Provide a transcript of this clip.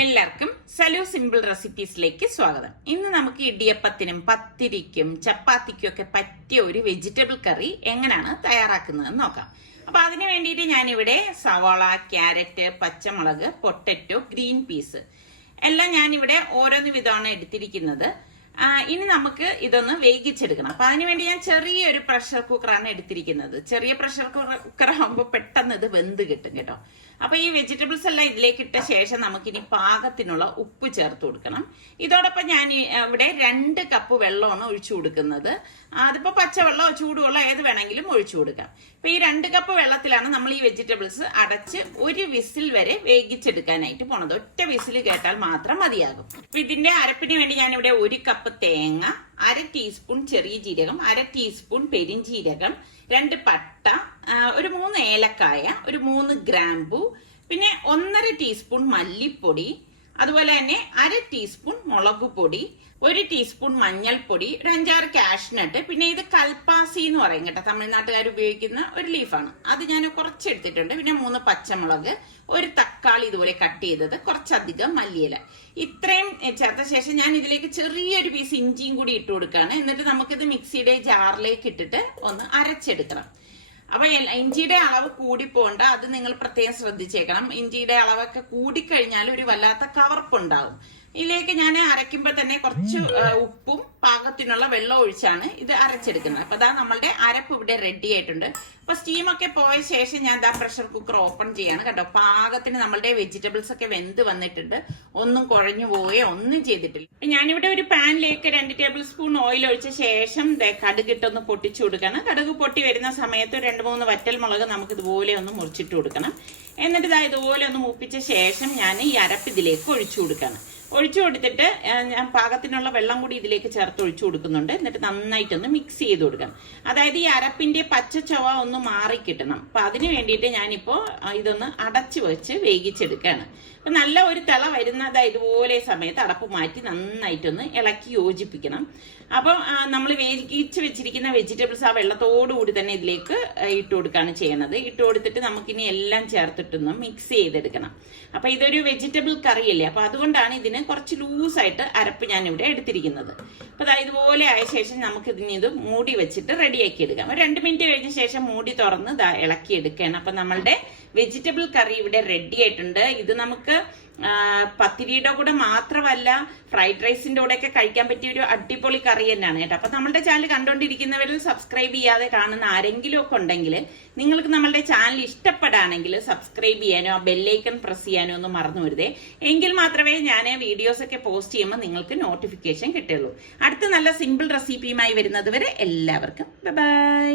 എല്ലാവർക്കും സലു സിമ്പിൾ റെസിപ്പീസിലേക്ക് സ്വാഗതം. ഇന്ന് നമുക്ക് ഇടിയപ്പത്തിനും പത്തിരിക്കും ചപ്പാത്തിക്കും ഒക്കെ പറ്റിയ ഒരു വെജിറ്റബിൾ കറി എങ്ങനെയാണ് തയ്യാറാക്കുന്നതെന്ന് നോക്കാം. അപ്പൊ അതിന് വേണ്ടിയിട്ട് ഞാനിവിടെ സവാള, ക്യാരറ്റ്, പച്ചമുളക്, പൊട്ടറ്റോ, ഗ്രീൻ പീസ് എല്ലാം ഞാനിവിടെ ഓരോന്ന് വിധമാണ് എടുത്തിരിക്കുന്നത്. ഇനി നമുക്ക് ഇതൊന്ന് വേവിച്ചെടുക്കണം. അപ്പൊ അതിനുവേണ്ടി ഞാൻ ചെറിയൊരു പ്രഷർ കുക്കറാണ് എടുത്തിരിക്കുന്നത്. ചെറിയ പ്രഷർ കുക്കർ ആകുമ്പോൾ പെട്ടെന്ന് ഇത് വെന്ത് കിട്ടും കേട്ടോ. അപ്പൊ ഈ വെജിറ്റബിൾസ് എല്ലാം ഇതിലേക്ക് ഇട്ട ശേഷം നമുക്കിനി പാകത്തിനുള്ള ഉപ്പ് ചേർത്ത് കൊടുക്കണം. ഇതോടൊപ്പം ഞാൻ ഇവിടെ 2 കപ്പ് വെള്ളമാണ് ഒഴിച്ചു കൊടുക്കുന്നത്. അതിപ്പോ പച്ചവെള്ളമോ ചൂടുവെള്ളമോ ഏത് വേണമെങ്കിലും ഒഴിച്ചു കൊടുക്കാം. അപ്പൊ ഈ 2 കപ്പ് വെള്ളത്തിലാണ് നമ്മൾ ഈ വെജിറ്റബിൾസ് അടച്ച് ഒരു വിസിൽ വരെ വേവിച്ചെടുക്കാനായിട്ട് പോണത്. ഒറ്റ വിസിൽ കേട്ടാൽ മാത്രം മതിയാകും. അപ്പൊ ഇതിന്റെ അരപ്പിന് വേണ്ടി ഞാനിവിടെ 1 കപ്പ് തേങ്ങ, 1/2 ടീസ്പൂൺ ചെറിയ ജീരകം, 1/2 ടീസ്പൂൺ പെരിഞ്ജീരകം, 2 പട്ട, ഒരു 3 ഏലക്കായ, ഒരു 3 ഗ്രാമ്പു, പിന്നെ 1/2 ടീസ്പൂൺ മല്ലിപ്പൊടി, അതുപോലെ തന്നെ 1/2 ടീസ്പൂൺ മുളക് പൊടി, 1 ടീസ്പൂൺ മഞ്ഞൾപ്പൊടി, ഒരു 5-6 കാഷ്നട്ട്, പിന്നെ ഇത് കൽപ്പാസി എന്ന് പറയും കേട്ടോ, തമിഴ്നാട്ടുകാർ ഉപയോഗിക്കുന്ന ഒരു ലീഫാണ്. അത് ഞാൻ കുറച്ച് എടുത്തിട്ടുണ്ട്. പിന്നെ 3 പച്ചമുളക്, ഒരു തക്കാളി ഇതുപോലെ കട്ട് ചെയ്തത്, കുറച്ചധികം മല്ലിയില. ഇത്രയും ചേർത്ത ശേഷം ഞാൻ ഇതിലേക്ക് ചെറിയൊരു പീസ് ഇഞ്ചിയും കൂടി ഇട്ട് കൊടുക്കുകയാണ്. എന്നിട്ട് നമുക്കിത് മിക്സിയുടെ ജാറിലേക്ക് ഇട്ടിട്ട് ഒന്ന് അരച്ചെടുക്കണം. അപ്പൊ ഇഞ്ചിയുടെ അളവ് കൂടി പോകണ്ട, അത് നിങ്ങൾ പ്രത്യേകം ശ്രദ്ധിച്ചേക്കണം. ഇഞ്ചിയുടെ അളവൊക്കെ കൂടിക്കഴിഞ്ഞാൽ ഒരു വല്ലാത്ത കവർപ്പുണ്ടാവും. ഇതിലേക്ക് ഞാൻ അരയ്ക്കുമ്പോൾ തന്നെ കുറച്ച് ഉപ്പും പാകത്തിനുള്ള വെള്ളം ഒഴിച്ചാണ് ഇത് അരച്ചെടുക്കുന്നത്. അപ്പൊ ഇതാ നമ്മളുടെ അരപ്പ് ഇവിടെ റെഡി ആയിട്ടുണ്ട്. അപ്പൊ സ്റ്റീമൊക്കെ പോയ ശേഷം ഞാൻ ഇതാ പ്രഷർ കുക്കർ ഓപ്പൺ ചെയ്യാണ് കേട്ടോ. പാകത്തിന് നമ്മളുടെ വെജിറ്റബിൾസ് ഒക്കെ വെന്ത് വന്നിട്ടുണ്ട്. ഒന്നും കുഴഞ്ഞു പോവുകയോ ഒന്നും ചെയ്തിട്ടില്ല. ഞാനിവിടെ ഒരു പാനിലേക്ക് 2 ടേബിൾ സ്പൂൺ ഓയിൽ ഒഴിച്ച ശേഷം കടുകിട്ടൊന്ന് പൊട്ടിച്ചു കൊടുക്കണം. കടുക് പൊട്ടി വരുന്ന സമയത്ത് 2-3 വറ്റൽ മുളക് നമുക്ക് ഇതുപോലെ ഒന്ന് മുറിച്ചിട്ട് കൊടുക്കണം. എന്നിട്ട് ഇതാ ഇതുപോലെ ഒന്ന് മൂപ്പിച്ച ശേഷം ഞാൻ ഈ അരപ്പ് ഇതിലേക്ക് ഒഴിച്ചു കൊടുക്കണം. ഒഴിച്ചു കൊടുത്തിട്ട് ഞാൻ പാകത്തിനുള്ള വെള്ളം കൂടി ഇതിലേക്ക് ചേർത്ത് ഒഴിച്ചു കൊടുക്കുന്നുണ്ട്. എന്നിട്ട് നന്നായിട്ടൊന്ന് മിക്സ് ചെയ്ത് കൊടുക്കണം. അതായത് ഈ അരപ്പിന്റെ പച്ച ചൊവ ഒന്ന് മാറി കിട്ടണം. അപ്പൊ അതിന് വേണ്ടിയിട്ട് ഞാനിപ്പോ ഇതൊന്ന് അടച്ചു വെച്ച് വേവിച്ചെടുക്കുകയാണ്. അപ്പൊ നല്ല ഒരു തിള വരുന്നത് ഇതുപോലെ സമയത്ത് അടപ്പ് മാറ്റി നന്നായിട്ടൊന്ന് ഇളക്കി യോജിപ്പിക്കണം. അപ്പൊ നമ്മൾ വേവിച്ച് വെച്ചിരിക്കുന്ന വെജിറ്റബിൾസ് ആ വെള്ളത്തോടുകൂടി തന്നെ ഇതിലേക്ക് ഇട്ട് കൊടുക്കുകയാണ് ചെയ്യണത്. ഇട്ട് കൊടുത്തിട്ട് നമുക്കിനി എല്ലാം ചേർത്തിട്ടൊന്ന് മിക്സ് ചെയ്തെടുക്കണം. അപ്പൊ ഇതൊരു വെജിറ്റബിൾ കറിയല്ലേ, അപ്പൊ അതുകൊണ്ടാണ് ഇതിന് കുറച്ച് ലൂസായിട്ട് അരപ്പ് ഞാൻ ഇവിടെ എടുത്തിരിക്കുന്നത്. അപ്പൊ ഇതുപോലെ ആയ ശേഷം നമുക്ക് ഇത് മൂടി വെച്ചിട്ട് റെഡിയാക്കി എടുക്കാം. ഒരു 2 മിനിറ്റ് കഴിഞ്ഞ ശേഷം മൂടി തുറന്ന് ഇളക്കി എടുക്കുകയാണ്. അപ്പൊ നമ്മളുടെ വെജിറ്റബിൾ കറി ഇവിടെ റെഡി ആയിട്ടുണ്ട്. ഇത് നമുക്ക് പത്തിരിയുടെ കൂടെ മാത്രമല്ല ഫ്രൈഡ് റൈസിന്റെ കൂടെ ഒക്കെ കഴിക്കാൻ പറ്റിയ ഒരു അടിപൊളി കറി തന്നെയാണ് കേട്ടോ. അപ്പൊ നമ്മളുടെ ചാനൽ കണ്ടുകൊണ്ടിരിക്കുന്നവരിൽ സബ്സ്ക്രൈബ് ചെയ്യാതെ കാണുന്ന ആരെങ്കിലും ഒക്കെ ഉണ്ടെങ്കിൽ നിങ്ങൾക്ക് നമ്മളുടെ ചാനൽ ഇഷ്ടപ്പെടാണെങ്കിൽ സബ്സ്ക്രൈബ് ചെയ്യാനോ ആ ബെല്ലൈക്കൺ പ്രസ് ചെയ്യാനോ ഒന്നും മറന്നു വരുതേ. എങ്കിൽ മാത്രമേ ഞാൻ വീഡിയോസ് ഒക്കെ പോസ്റ്റ് ചെയ്യുമ്പോൾ നിങ്ങൾക്ക് നോട്ടിഫിക്കേഷൻ കിട്ടുള്ളൂ. അടുത്ത നല്ല സിമ്പിൾ റെസിപ്പിയുമായി വരുന്നത് വരെ എല്ലാവർക്കും ബൈ.